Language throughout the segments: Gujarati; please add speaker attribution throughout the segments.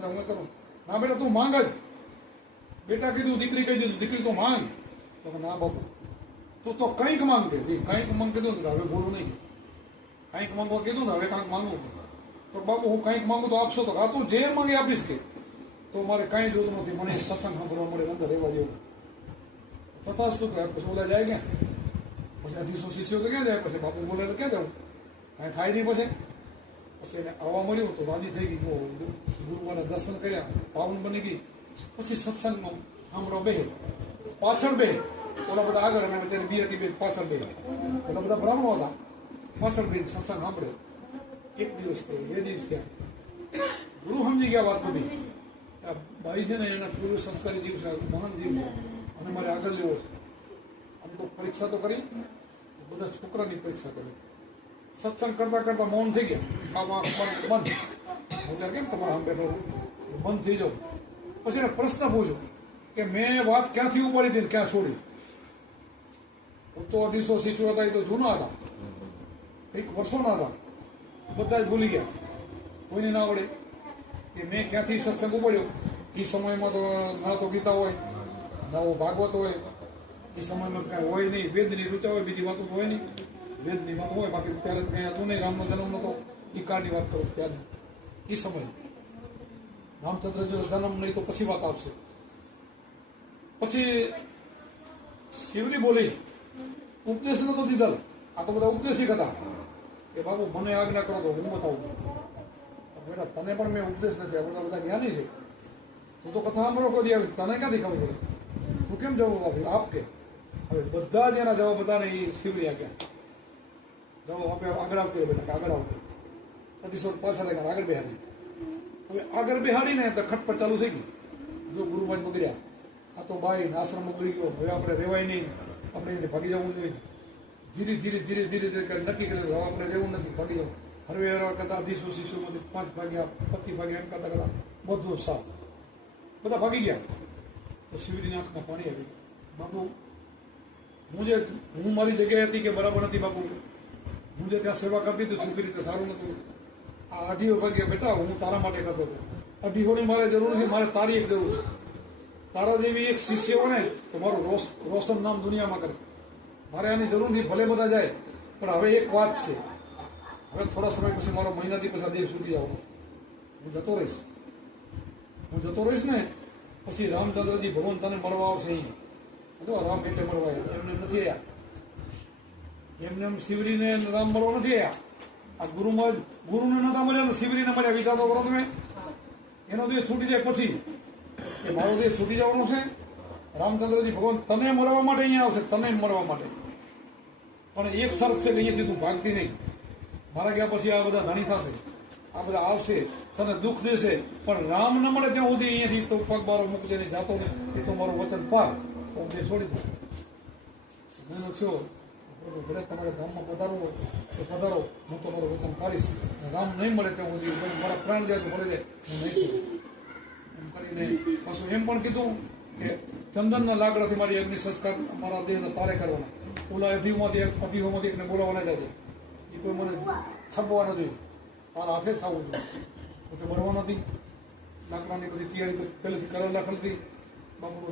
Speaker 1: તો અમે કરું. ના બેટા, તું માંગ જ. બેટા કીધું, દીકરી કહી દીધું, દીકરી તો માંગ. તો ના બાપુ. તું તો કંઈક માંગ કે કંઈક માંગ કીધું ને હવે બોલું નહીં. કંઈક માંગવા કીધું ને હવે કંઈક માંગવું તો બાપુ, હું કંઈક માંગુ તો આપશો તો. તું જે માંગે આપીશ કે તો મારે કાંઈ જોતું નથી મને સત્સંગ સાંભળવા મળે અંદર રહેવા જેવું. તથા શું કહે પછી બોલા જાય ક્યાં? પછી અઢીસો શિષ્યો તો ક્યાં જાય? પછી બાપુ બોલે તો ક્યાં જવું? કાંઈ થાય નહીં પછી. પછી એને આવવા મળ્યું તો વાંધી થઈ ગઈ ગુરુઓને દર્શન કર્યા, પાવન બની ગઈ. પછી સત્સંગમાં હમણાં બે, પાછળ બે. ઓલા બધા આગળ અને ત્યારે બી હતી, બે પાછળ બે. ઓલા બધા બ્રાહ્મણો હતા. પાછળ બે સત્સંગ સાંભળ્યો. એક દિવસ થયો બે દિવસ થયા. ગુરુ સમજી ગયા વાત બધી. ભાઈ છે ને, એના પૂર્વ સંસ્કારી જીવ છે, મહાન જીવ છે. અને મારે આગળ લેવો છે. અમે તો પરીક્ષા તો કરી, બધા છોકરાની પરીક્ષા કરી. સત્સંગ કરતા કરતા મૌન થઈ ગયા. આમાં બંધ હું ત્યારે કેમ તમારા આમ બેઠો મન થઈ જાઉં. પછી એને પ્રશ્ન પૂછ્યો કે મેં વાત ક્યાંથી ઉપાડી હતી ને ક્યાં છોડી? હું તો અઢીસો શિશુ હતા, એ તો જૂના હતા. એક વર્ષોના હતા. બધા જ ભૂલી ગયા. કોઈને ના આવડે કે મેં ક્યાંથી સત્સંગ ઉપાડ્યો? એ સમયમાં તો ના તો ગીતા હોય, ના ભાગવત હોય. એ સમયમાં કાંઈ હોય નહીં, વેદની રૂચા હોય, બીજી વાતો હોય નહીં. વેદની વાત હોય, બાકી ત્યારે તો કંઈ હતું નહીં. રામનો જન્મ નતો એ કાળની વાત કરું ત્યારે એ સમય. રામચંદ્ર જો જન્મ નહીં તો પછી વાત આવશે. પછી શિવની બોલી ઉપદેશ નતો દીધા આ તો બધા ઉપદેશિક હતા. કે બાબુ, મને આજ્ઞા કરો તો હું બતાવું. બેટા, તને પણ મેં ઉપદેશ નથી આ બધા જ્ઞાની છે. તું તો કથા સાંભળો કોઈ આવી. તને ક્યાંથી ખબર પડે? તું કેમ જવાબ આપ્યો આપ કે. હવે બધા જ એના જવાબ બધાને એ શિવરી આપ્યા. આપ્યા આગળ આવતો બેટા કે આગળ આવતો અઢીસો પાછળ લાગ્યા, આગળ બેહાડી. હવે આગળ બેહાડીને તો ખટપટ ચાલુ થઈ ગઈ જો ગુરુભાઈ બગડ્યા, આ તો ને આશ્રમ બગડી ગયો, હવે આપણે રહેવાય નહીં. આપણે એને ભાગી જવું જોઈએ. ધીરે ધીરે ધીરે ધીરે ધીરે નક્કી કર્યું હવે આપણે રહેવું નથી, ભાગી જવું. હરવે હરવા કરતા અઢીસો શિશુમાંથી પાંચ ભાગ્યા, પચીસ ભાગ્યા, એમ કરતા કરતા બધું સાવ બધા ભાગી ગયા. તો શિવની આંખમાં પાણી આવી બાપુ, હું જે, હું મારી જગ્યાએ હતી કે બરાબર નથી બાપુ? હું જે ત્યાં સેવા કરતી હતી છોકરી તે સારું નતું આ અઢીઓ ભાગ્યા બેટા, હું તારા માટે કરતો હતો. અઢી અઢીઓની મારે જરૂર નથી મારે તારી એક જરૂર છે. તારા જેવી એક શિષ્ય હોય ને તો મારું રોશ રોશન નામ દુનિયામાં કરે. મારે આની જરૂર નથી, ભલે બધા જાય, પણ હવે એક વાત છે. હવે થોડા સમય પછી મારો મહિનાથી પછી દેશ છૂટી જવાનો હું જતો રહીશ. હું જતો રહીશ ને, પછી રામચંદ્રજી ભગવાન તને મળવા આવશે અહીં રામ એટલે મળવા એમને નથી આવ્યા. એમને એમ શિવરીને રામ મળવા નથી આવ્યા આ ગુરુમાં ગુરુને નતા મળ્યા ને શિવરીને મળ્યા. વિચાર તો કરો તમે. એનો દેહ છૂટી જાય પછી. એ મારો દેહ છૂટી જવાનો છે. રામચંદ્રજી ભગવાન તને મળવા માટે અહીંયા આવશે. તને મળવા માટે. પણ એક શરત છે કે અહીંયાથી તું ભાગતી નહીં. મારા ગયા પછી આ બધા ધણી થશે. આ બધા આવશે. તને દુઃખ દેશે. પણ રામ ન મળે ત્યાં સુધી અહીંયાથી તો પગ બારો મૂકજે નહીં. જાતો નહીં. એ તો મારું વચન પાર. તો હું તે છોડી દઉં. થયો ભલે તમારે ગામમાં પધારવું હોય તો પધારો. હું તમારું વચન પાડીશ. રામ નહીં મળે ત્યાં સુધી મારા પ્રાણ જાય તો મળે જાય. હું નહીં છું એમ કરીને પાછું એમ પણ કીધું કે ચંદનના લાકડાથી મારી અગ્નિ સંસ્કાર મારા દેહને તારે કરવાના. ઓલા અઢીમાંથી એક અઢીઓમાંથી એકને બોલાવવાના જાય એ કોઈ મને છપવા નથી. તારા હાથે જ થવું જોઈએ. પોતે મરવા નથી. લાકડાની બધી તૈયારી તો પહેલેથી કરેલ હતી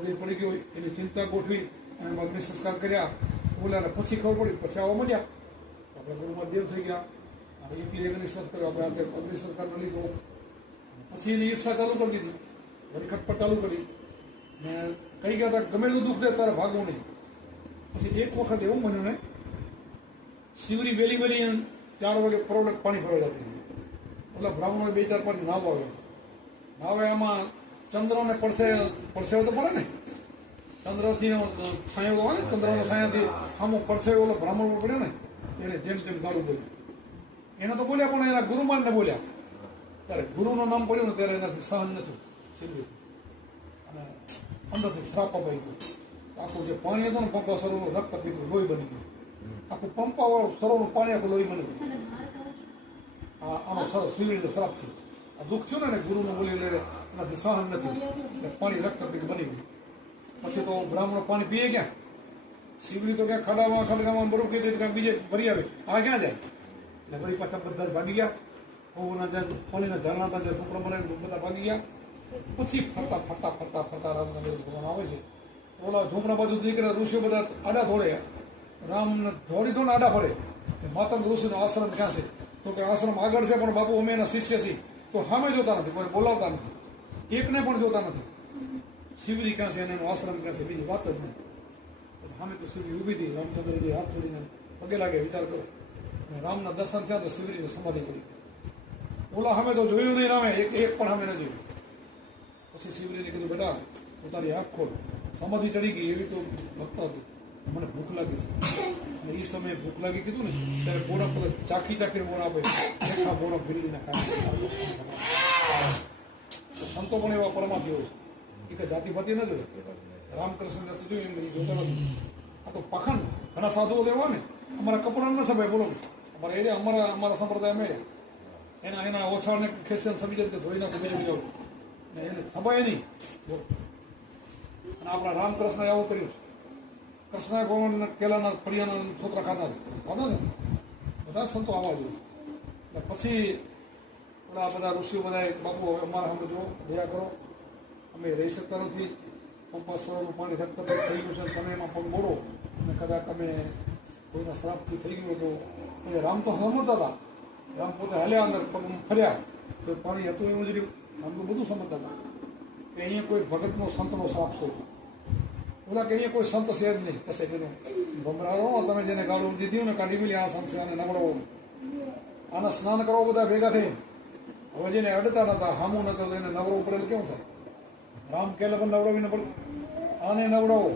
Speaker 1: દેહ પડી ગયો એની ચિંતા ગોઠવી અને અગ્નિ સંસ્કાર કર્યા. બોલ્યા પછી ખબર પડી, પછી આવવા મળ્યા આપણે ગુરુમાં દેવ થઈ ગયા. અને એક નિશ્વાસ કર્યો આપણે આજે અગ્નિ સંસ્કાર ન લીધો. પછી એની ઈચ્છા ચાલુ કરી દીધી. વળી ખટપટ ચાલુ કરી. ને કહી ગયા હતા, ગમેલું દુઃખ દે, તારે ભાગવું નહીં. પછી એક વખત એવું મને શિવરી વેલી વેલી ચાર વાગે પરોડક પાણી ભરવા જતી હતી. એટલે બ્રાહ્મણો બે ચાર પાણી નાવ આવે. નાવે આમાં ચંદ્રને પડશે પડશે તો પડે ને? ચંદ્રથી છાંયો હોય ને, ચંદ્રના છાયાથી અમુક પડછાયો ઓલો બ્રાહ્મણ પડે ને, એને જેમ જેમ ગાળું બોલ્યું. એને તો બોલ્યા પણ એના ગુરુમાનને બોલ્યા. ત્યારે ગુરુનું નામ પડ્યું ને ત્યારે એનાથી સહન નથી શિવરીથી અને અંદરથી શ્રાપ અપાઈ ગયો. આખું જે પાણી હતું ને, પંપા સરોવરનું રક્ત પીતું લોહી બની ગયું. આખું પંપા વાળું સરોવરનું પાણી, આખું લોહી બની ગયું. આ આનો સરસ શિવરીનો શ્રાપ છે આ દુઃખ થયું ને ગુરુનું બોલી લે એનાથી સહન નથી પાણી રક્તપીત બની ગયું. પછી તો બ્રાહ્મણો પાણી પીએ ક્યાં? શિવરી તો ક્યાં ખડામાં ખડગામાં બરોબર કીધું ક્યાંક બીજે ભરી આવે. આ ક્યાં જાય? એટલે ફરી પાછા બધા ભાગી ગયા. ઓના જે પાણીના ઝરણા હતા, જે ટુકડો મને બધા ભાગી ગયા. પછી ફરતા ફરતા ફરતા ફરતા રામનગર ભગવાન આવે છે. ઓલા ઝૂંપડા બાજુ દીકરા, ઋષિઓ બધા આડા થોડે રામને થોડી થોડા આડા પડે માતંગ ઋષિનો આશ્રમ ક્યાં છે? તો કે આશ્રમ આગળ છે, પણ બાપુ અમે એના શિષ્ય છીએ. તો સામે જોતા નથી, કોઈ બોલાવતા નથી. એકને પણ જોતા નથી. શિવરી કાંસે અને એનો આશ્રમ કાંસે, બીજી વાત જ નહીં. સામે તો શિવરી ઊભી હતી રામચંદ્રજી હાથ જોડીને પગે લાગે, વિચાર કરો. અને રામના દર્શન થયા તો શિવરીને સમાધિ કરી. ઓલા સામે તો જોયું નહીં રામે, એક એક પણ સામે ન જોયું. પછી શિવરીને કીધું, બેટા પોતાની આંખ ખોલ. સમાધિ ચડી ગઈ, એવી તો ભક્ત હતી. મને ભૂખ લાગી છે. અને એ સમયે ભૂખ લાગી કીધું ને, ત્યારે બોડા પર ચાખી ચાખીને બોડા આપે. દેખા બોડા ભીલીના ખાય સંતો પણ એવા પરમાર્થીઓ છે. એ કે જાતિપાતિ ન જોયે રામકૃષ્ણ જોયું એમ બધી જોતા આ તો પખંડ. ઘણા સાધુઓ એવા ને. અમારા કપડા ન સભાય બોલો અમારા એરિયા, અમારા અમારા સંપ્રદાયમાં એરિયા એના એના ઓછાને ખેંચીને સમજી કે ધોઈ નાખું બીજું બીજું ને એને સભાય નહીં. અને આપણા રામકૃષ્ણ એવું કર્યું છે. કૃષ્ણ ભગવાન કેલાના ફળિયાના છોકરા ખાતા છે. ખાતા છે બધા સંતો આવવા જોઈએ. પછી ઓલા બધા ઋષિઓ બધા બાપુ અમારા સામે જો દયા કરો. અમે રહી શકતા નથી. પંપા સવારનું પાણી થઈ ગયું છે, તમે એમાં પગ બોલો અને કદાચ તમે કોઈના શ્રાપથી થઈ ગયું તો એ રામ તો સમજતા હતા. રામ પોતે હાલ્યા અંદર, પગ ફર્યા. તો પાણી હતું એવું જ રહ્યું. રામ તો બધું સમજતા હતા. કે અહીંયા કોઈ ભગતનો સંતનો શ્રાપ છે. ઓલા કે અહીંયા કોઈ સંત છે જ નહીં. કશે કીધું ભમરાઓ તમે જેને ગાળું દીધી ને કાઢી મિલી, આ સંત છે, આને નવડવો આના સ્નાન કરો બધા ભેગા થઈ હવે જેને અડતા નતા, હામું નતા એને નવડવું પડે તો કેવું થાય? રામ કેલે પણ નવડાવીને પડે આને નવડાવો